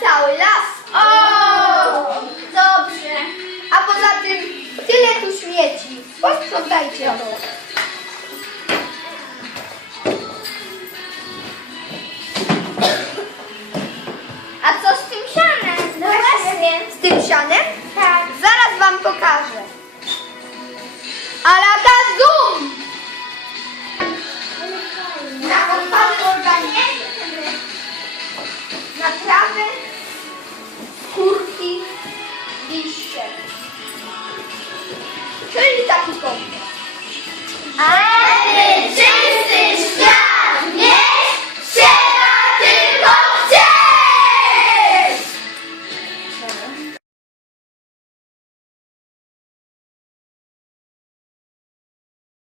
cały las. O! Dobrze. A poza tym tyle tu śmieci. Posprzątajcie to. A co z tym sianem? No właśnie. Z tym sianem? Quem tá aqui, com Ah!